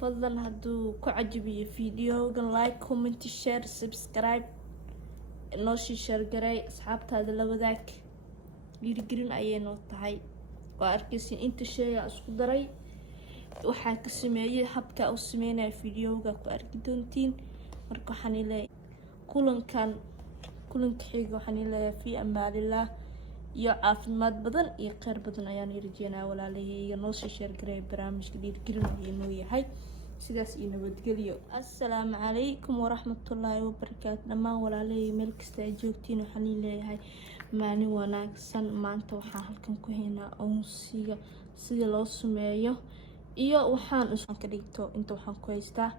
fadlan hadduu ku cajabiyo videogan like comment share subscribe noo share garay asxaabtaada la wadaag dhiirigelin ayay noo tahay waa arkaysin inta shay aan isku daray waxaa ka sameeyay habka uu sameynaa videoga ku arki doontiin marka waxaan ilaa kulanka xiga waxaan ilaa fi amaanillah iyo caafimaad badan iyo khayr badan ayaan rajeynaa walaalahayga noo share garay barnaamijka dhiirigelin ayay noo yahay sidaas iyo nabadgelyo assalaamu calaykum waraxmatullaahi wabarakaatu dhammaan walaalahayga meel kasta ay joogtiin waxaan leeyahay maalin wanaagsan maanta waxaan halkan ku haynaa unsiga sida loo sameeyo iyo waxaan ka dhigto inta waxaan ku haystaa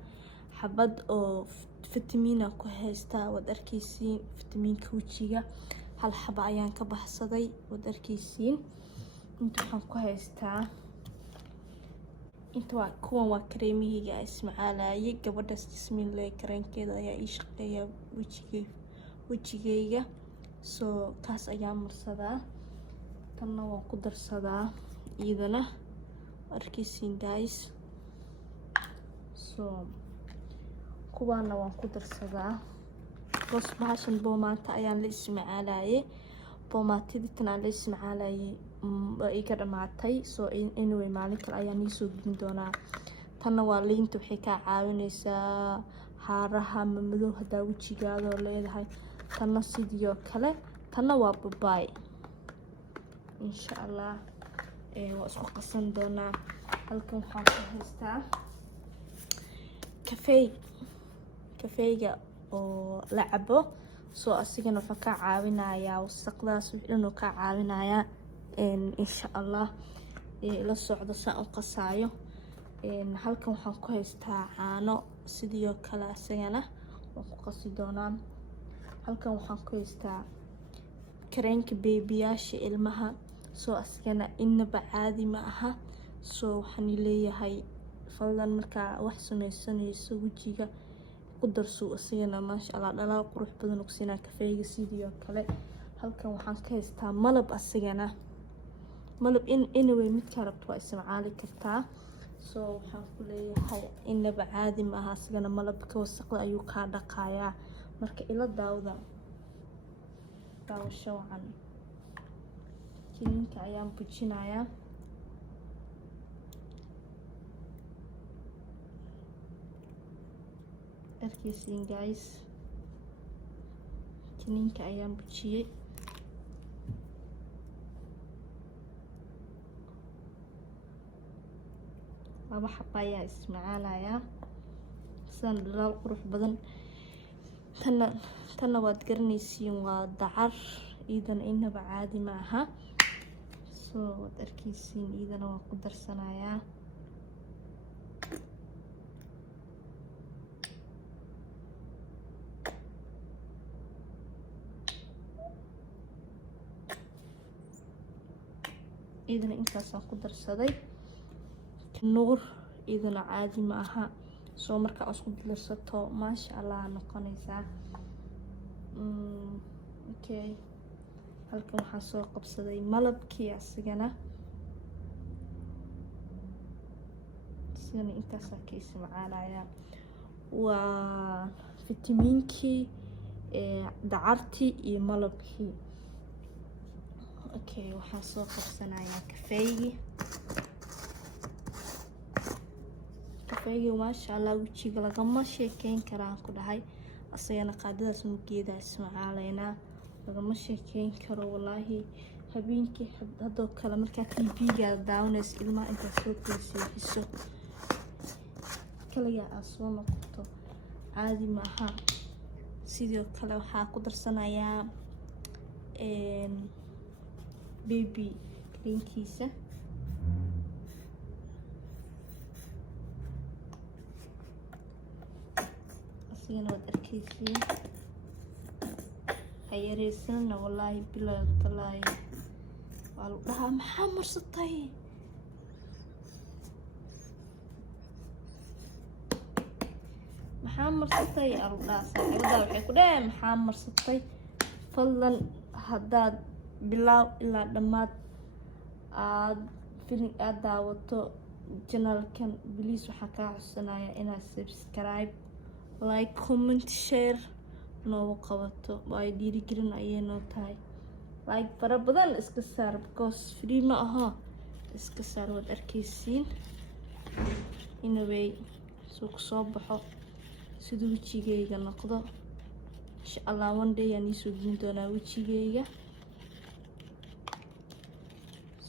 xabad oo fitamiina ku haystaa wad arkaysiin fitamiinka wajiga hal xaba ayaan ka baxsaday wad arkaysiin inta waxaan ku haystaa inta kuwan waa kareemihayga ismacaalayay gabadhaas bismillaah kareenkeeda ayaa ii shaqeeya wajigayga soo kaas ayaa marsadaa tanna waan ku darsadaa iyadana arkaysiin guys soo kuwaana waan ku darsadaa bas bahashan boomaata ayaan la ismacaalayay boomaatadii tan aan la ismacaalayay iga dhamaatay soo anyway maalin kale ayaan soo gudbin doonaa tanna waa liinta waxay ka caawinaysaa haaraha madow hadaa wajigaada leedahay tanna sidoo kale tanna waa babaay insha Allah waa isku qasan doonaa halkan waxaan ku haystaa kafeega oo la cabo soo asigana wuxuu ka caawinayaa wasaqdaas wixii ka caawinayaa insha Allah la socdo saan u qasaayo halkan waxaan ku haystaa caano sidoo kale asagana waan ku qasi doonaa halkan waxaan ku haystaa kareenka beebiyaasha ilmaha soo asigana inaba caadi ma aha soo waxaan leeyahay fadlan marka wax sameysanayso wajiga ku darso asigana maasha Allah dhalaal qurux badan u siinaa kafeega sidoo kale halkan waxaan ka haystaa malab asigana malab anyway mid ka rabto waa ismacaali kartaa soo waxaan ku leeyahay inaba caadi ma aha asigana malabka wasaqda ayuu ka dhaqayaa marka ila daawasho wacan kininka ayaan bujinayaa arkaysiin guys kininka ayaan bujiyay laba xaba ayaa ismacaalayaa sidaan dhalaal qurux badan tanna waad garanaysiin waa dacar iidana inaba caadi ma aha soo waad arkaysiin iidana waan ku darsanayaa iidana intaasaan ku darsaday nuur iidana caadi ma aha soo markaa isku darsato maasha Allah noqonaysaa okay halkan waxaan soo qabsaday malabkii asigana intaasaa ka ismacaalaya waa fitamiinkii dacartii iyo malabkii okay waxaan soo qabsanayaa kafeygii maasha Allah wajiga lagama sheekeyn karaan ku dhahay asagana qaadadaas mugeeda ismacaalayna lagama sheekeyn karo wallahi habeenkii hadoo kale markaa TV-ga daawanayso ilmaha inta soo fiirsiiso kaliya aad soo noqoto caadi ma aha sidoo kale waxaa ku darsanayaa baby creamkiisa asigana waad arkaysiin hayareysanna wallahi bilaa talaayo waa lagu dhahaa maxaa marsatay aludhaas gabadha waxay ku dhahay maxaa marsatay fadlan haddaad bilaaw ilaa dhammaad aad daawato channelkan please waxaan kaa codsanayaa inaad subscribe, like, comment, share noogu qabato. Waa dhiirigelin ayay noo tahay. Like fara badan iska saar because free ma aha. Iska saar waad arkaysiin. Anyway, soo kusoo baxo siduu wejigayga noqdo. Insha Allah one day aan isoo gelin doonaa wejigayga.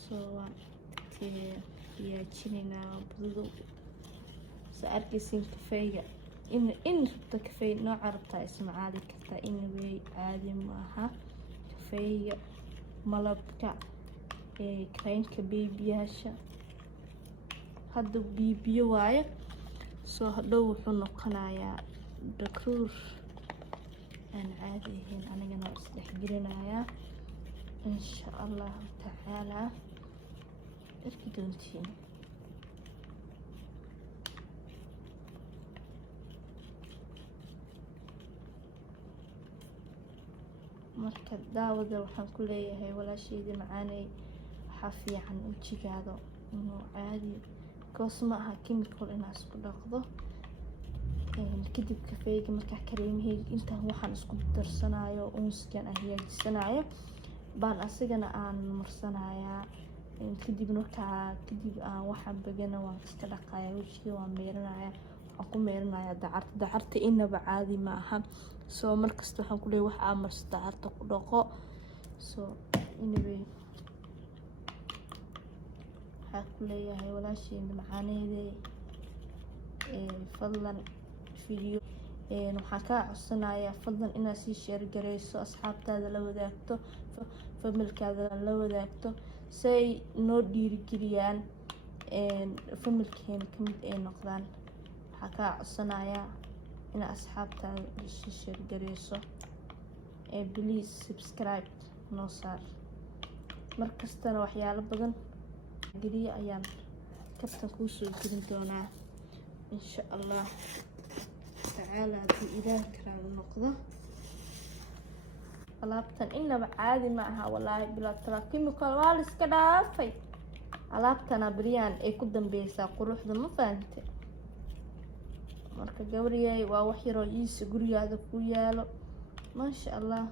So yaajinayna budadu sa arkaysiin kafeega in rabta kafeey nooca rabtaa ismacaali kartaa. Anyway caadi maaha kafeega malabka kareemka beebiyaasha hadda biyo waaye. soo hadhow wuxuu noqonayaa dakruur aan caadi ahayn. anigana isdhex gelinayaa insha Allah tacaala. arki doontiin. marka daawada waxaan ku leeyahay walaashayda macaanay waxaa fiican wejigaada inuu caadi koos ma aha chemical inaad isku dhaqdo. kadib kafeega markaa kareemahayga intaan waxaan isku darsanayo unskan aan hagaajisanayo baan asigana aan marsanayaa. kadib aan waxaan bagana waan iska dhaqayaa wejiga waan meeranayaa. waxaan ku meeranayaa dacarta inaba caadi ma aha. soo markasta waxaan ku leeyahay wax aan marso dacarta ku dhaqo. soo anyway waxaan ku leeyahay walaashayda macaaneyday fadlan video waxaan kaa codsanayaa fadlan inaad sii share gareyso asxaabtaada la wadaagto familkaada la wadaagto say noo dhiirigeliyaan familkeena kamid ay noqdaan. waxaan kaa codsanayaa ina asxaabtaada sii share gareyso please subscribe noo saar. markastana waxyaalo badan geliya ayaan kabtan kuu soo gelin doonaa insha Allah tacaala haddii ilaah karaala noqdo. alaabtan inaba caadi ma aha wallaahi bilaa tala chemical waa la iska dhaafay. alaabtana beriyaan ay ku dambeysaa quruxda ma fahante. marka gabariyay waa wax yaroo iisa gurigaada ku yaalo maasha Allah.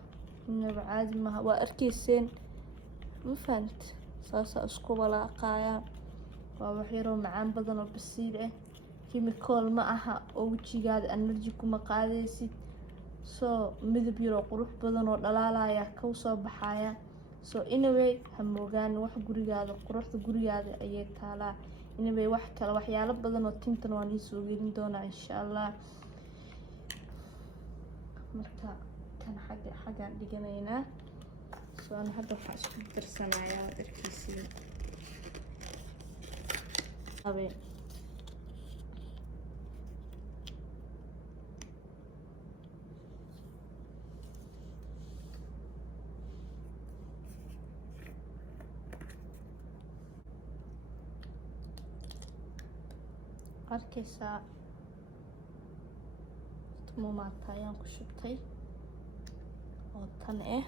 inaba caadi ma aha waa arkayseen ma fahante. saasaa isku walaaqayaa waa wax yaroo macaan badan oo basiir ah. chemical ma aha oo wejigaada energy kuma qaadaysid. soo midab yaroo qurux badan oo dhalaalaya kau soo baxaya. soo anyway ha moogaan wax gurigaada quruxda gurigaada ayay taalaa. anyway wax kale waxyaalo badan oo tintan waan isoo gelin doonaa insha Allah. marka kan xaggaan dhiganaynaa. soo ana hadda waxaan isku darsanayaa waad arkaysiin. arkaysaa tumaata ayaan ku shubtay oo tan ah.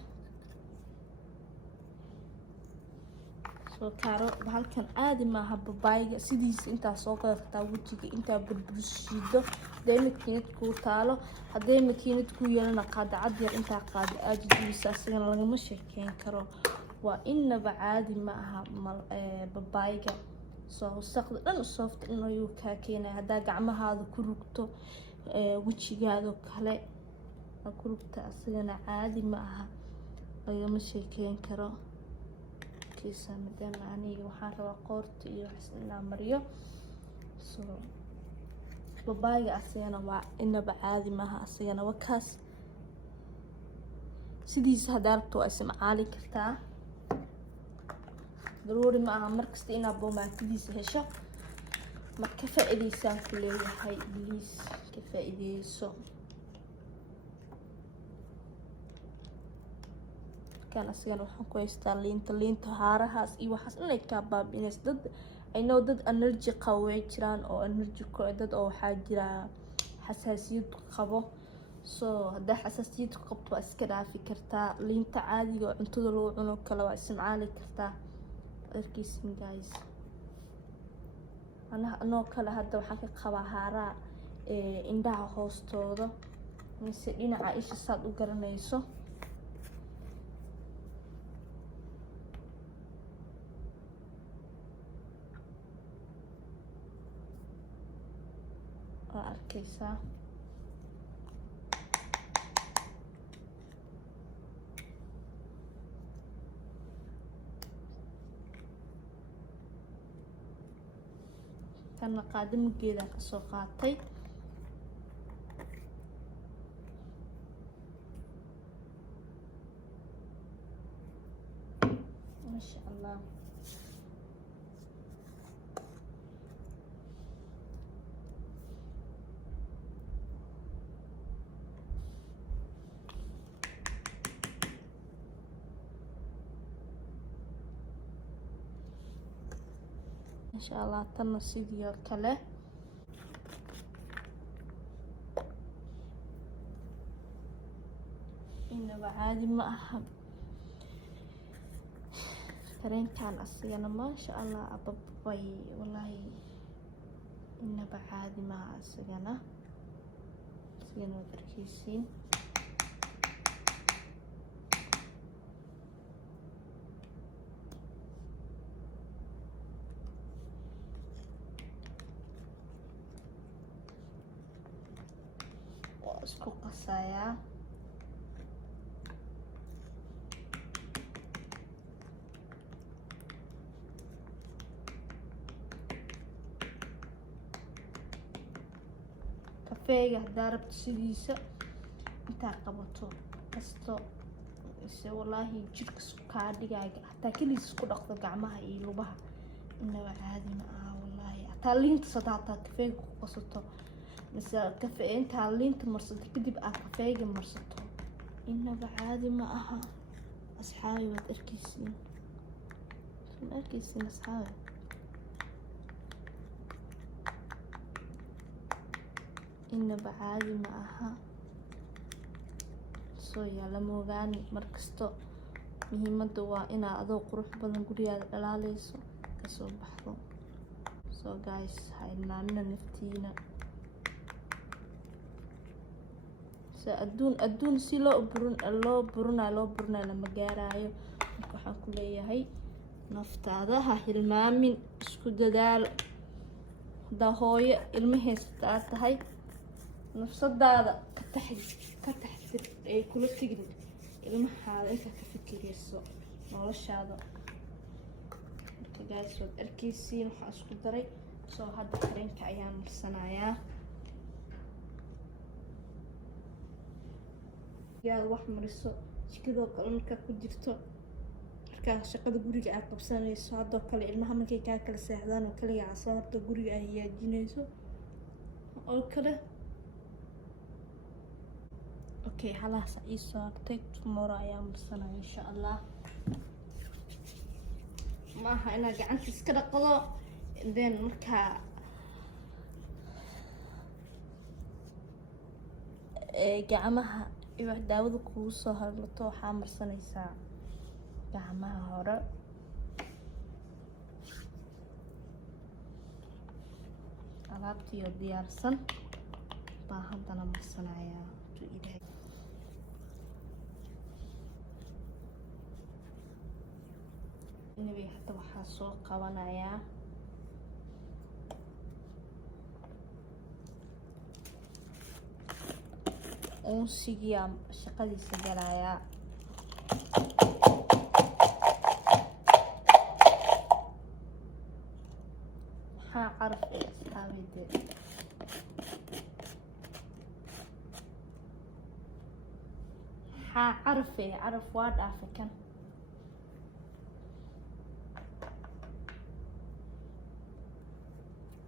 soo kaaro halkan caadi maaha babaayga sidiisa intaa soo qadartaa wejiga intaa burburshiido hadday makiinad kuu taalo hadday makiinad kuu yeelana qaadacad yar intaa qaado aajidisa asagana lagama sheekeyn karo. waa inaba caadi ma aha babaayga. soo wasaqda dhan soofta dhan ayuu kaa keenaya haddaa gacmahaada ku rugto wejigaada kale ku rugta asagana caadi ma aha lagama sheekeyn karo. kiisa maadaama aniga waxaan rabaa qoorta iyo wax inaan mariyo. soo babaayga asagana waa inaba caadi ma aha asagana waa kaas sidiisa haddaa rabto waa ismacaali kartaa. daruuri ma aha markasta inaad boomaatadiisa hesho. ma ka faa'iidaysaan ku leeyahay please ka faa'iideyso. kan asigana waxaan ku haystaa liinta haarahaas iyo waxaas inay kaa baabi'inayso. dad I know dad energy qabo way jiraan oo energy dad oo waxaa jira xasaasiyad qabo. soo haddaa xasaasiyad qabto waa iska dhaafi kartaa. liinta caadiga oo cuntada lagu cuno kale waa ismacaali kartaa. arkaysin guys anoo kale hadda waxaan ka qabaa haaraa indhaha hoostooda mise dhinaca isha saad u garanayso. waa arkaysaa kana qaadimigeeda ka soo qaatay. masha Allah insha Allah tanna sidoo kale inaba caadi ma aha kareenkan asigana masha Allah ababay wallahi inaba caadi ma aha asigana waad arkaysiin. isku qasayaa kafeega haddaa rabto sidiisa intaa qabato kasto ise wallaahi jirka kaa dhigaaga hataa keliis isku dhaqdo gacmaha iyo lugaha inaba caadi ma aha wallaahi. hataa liinta sadaa hataa kafeega ku qasato mise kafe intaa liinta marsato kadib aad kafeega marsato inaba caadi ma aha asxaabi. waad arkaysiin asxaabi inaba caadi ma aha. soo yaala moogaani markasto muhiimada waa inaa adoo qurux badan gurigaada dhalaaleyso kasoo baxdo. soo guys ha ilmaamina naftiina adduun si loo burinayo lama gaaraayo. marka waxaan ku leeyahay naftaada ha hilmaamin, isku dadaal. hadaa hooyo ilmo haysta aad tahay nafsadaada ka taxdir ay kula tegin ilmahaada intaa ka fikirayso noloshaada. marka guys waad arkaysiin waxaa isku daray. soo hadda kareenka ayaan marsanayaa. yaad wax mariso jikadoo kale markaa ku jirto markaa shaqada guriga aad qabsanayso haddoo kale ilmaha markay kaa kala seexdaan oo kaliya casoo horta guriga ay hagaajinayso oo kale. okay halaas ii soo hartay tomorrow ayaa marsanaya insha Allah. maaha inaa gacanta iska dhaqdo then markaa gacmaha iyo daawada kugu soo harlato waxaa marsanaysaa gacmaha hore. alaabtiyo diyaarsan baa haddana marsanayaa inaba hadda waxaa soo qabanayaa unsigiyaa shaqadiisa galayaa. maxaa caraf ee asxaabeyde maxaa caraf waa dhaafe kan.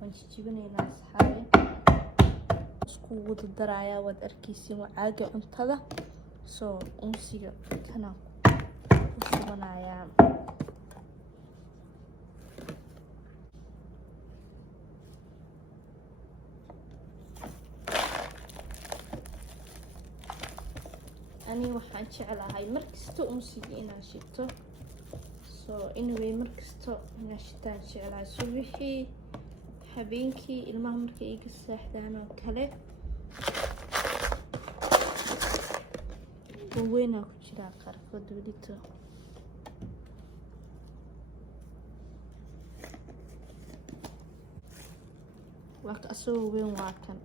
waan jijibinaynaa asxaabe isku wada darayaa. waad arkaysiin waa caaga cuntada. soo unsiga kana ku subanayaa. ani waxaan jeclahay markasta unsiga inaan shito. soo anyway markasta inaan shitaan jeclahay subaxii habeenkii ilmaha markay iga seexdaan oo kale weynaa ku jiraa qaarkood welito waa ka asagoo weyn waa kan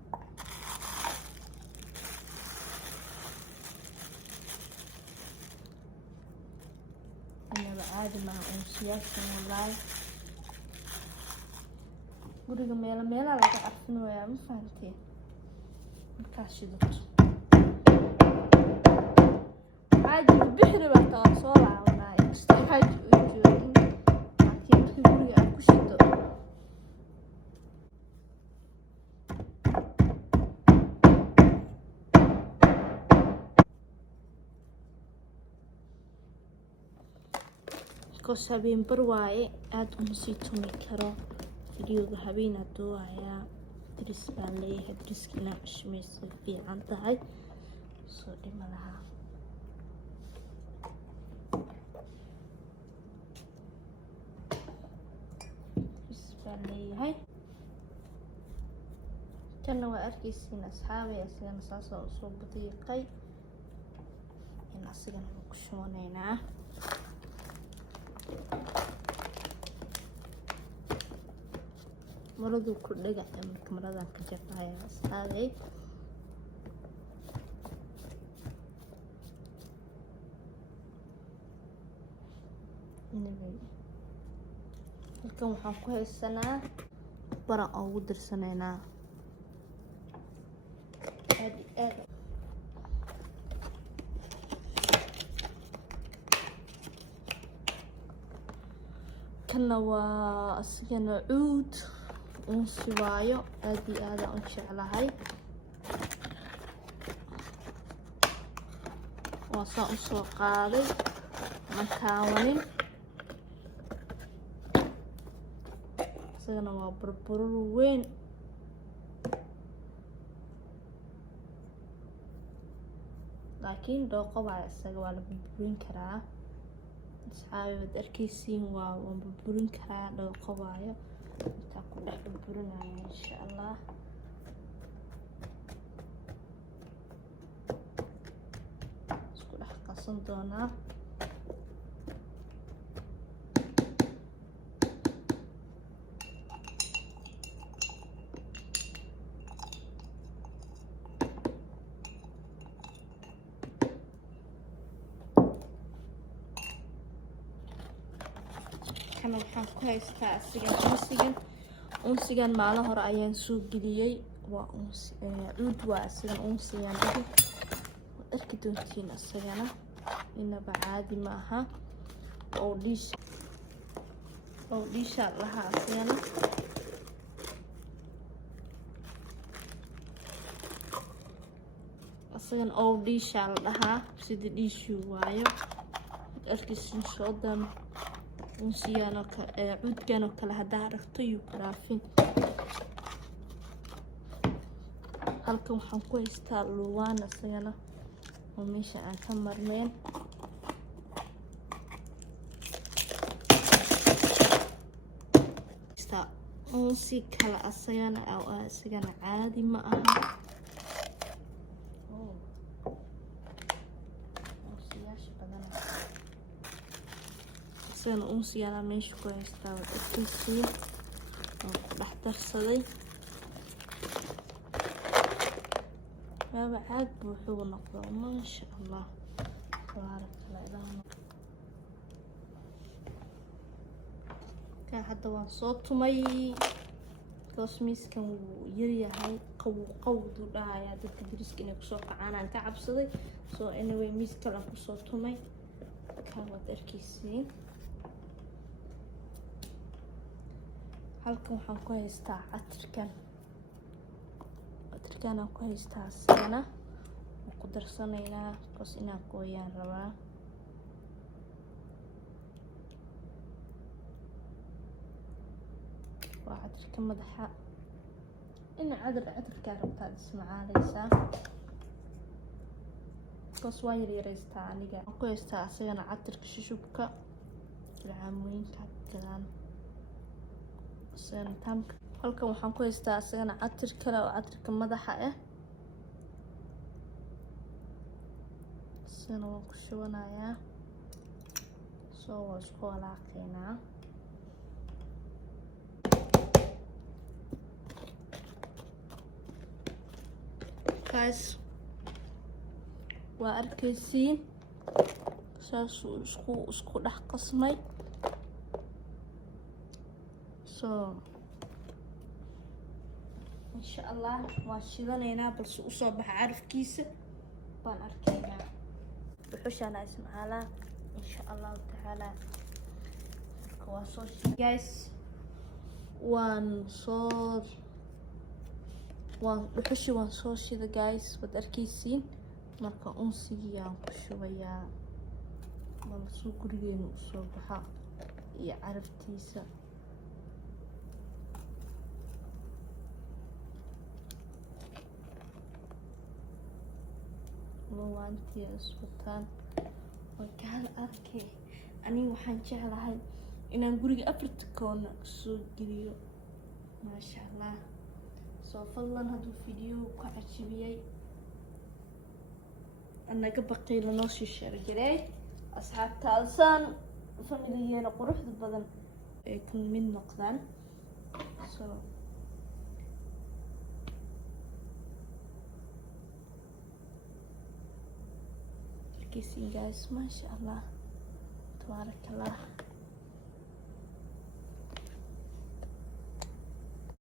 inaba caadi maaha unsiyaashan wallaahi guriga meelaha laga carfinayaa ma fahanteen markaas shidato caadi bixri baa taa soo laabanaa inkastoo xaaji u joogin laakiin markii guriga aan ku shido kos habeen bar waaye aada uma sii tumi karo videoga habeen hadduu hayaa daris baan leeyahay dariska inaa cishmaysa fiican tahay soo dhima lahaa daris baan leeyahay kana waa arkaysiin asxaabay asigana saasoo usoo badiiqay in asigana waa ku shooneynaa maradu ku dhagaca marka maradan ka jafaya asxaabay halkan waxaan ku haysanaa baran oo ugu dirsanaynaa aad kana waa asigana cuud unsi waayo aad iyo aad aan u jeclahay waa saan usoo qaaday makaawanin isagana waa burburur weyn laakiin dhooqo baa isaga waa la burburin karaa asxaabi waad arkaysiin waan burburin karaa dhooqo waayo intaa ku dhex burburinaya insha allah isku dhex qasan doonaa kana waxaan ku haystaa asigan unsigan maalin hore ayaan soo geliyey waa cuud waa asigan unsigan waad arki doontiin asagana inaba caadi maaha oo dhiishaa lahaa asigana asagan oo dhiishaa la dhahaa sida dhiishuu waayo waad arkaysiin shoodan unsigan oo kale cuudkan oo kale haddaa aragto yuu ku dhaafin halkan waxaan ku haystaa luwaan isagana oo meesha aan ka marneen unsi kale isagana caadi ma aha isagana unsigana meesha ku haystaa waad arkaysiin oo ku dhex darsaday waaba caag buuxuu noqdo maasha allah tabaaraka allah kan hadda waan soo tumay miiskan wuu yaryahay qawdu dhahayaa dadka dariska inay kusoo kacaanaan ka cabsaday soo anyway miis kalan kusoo tumay kan waad arkaysiin halkan waxaan ku haystaa catirkan aan ku haystaa asigana waan ku darsanaynaa bas inaan gooyaan rabaa waa catirka madaxa in catirkaa rabtaad ismacaaleysaa bas waan yaryareystaa aniga waxaan ku haystaa asigana catirka shushubka ilcaamooyinka gadaan halkan waxaan ku haystaa asagana catir kale oo catirka madaxa ah. isagana waan ku shubanayaa. soo waa isku walaaqaynaa. guys waa arkaysiin saasuu isku dhex qasmay. insha allah waan shidanaynaa balse usoo baxa carafkiisa baan arkaynaa. dhuxushaana ismacaalaa insha allahu tacaala. marka waa soo guys dhuxushii waan soo shida guys, waad arkaysiin. marka unsigii aan ku shubayaa balsuu gurigeena usoo baxa iyo caraftiisa. lawaantii iswataan waa kaala arkay. aniga waxaan jeclahay inaan guriga afarta koona soo geliyo. maasha allah. soo fadlan hadduu video ka cajibiyay anaga baqiila noo sii sheergareey asxaabtaadasaan familigeena quruxda badan ay ka mid noqdaan. guys, masha allah, tabarakallah.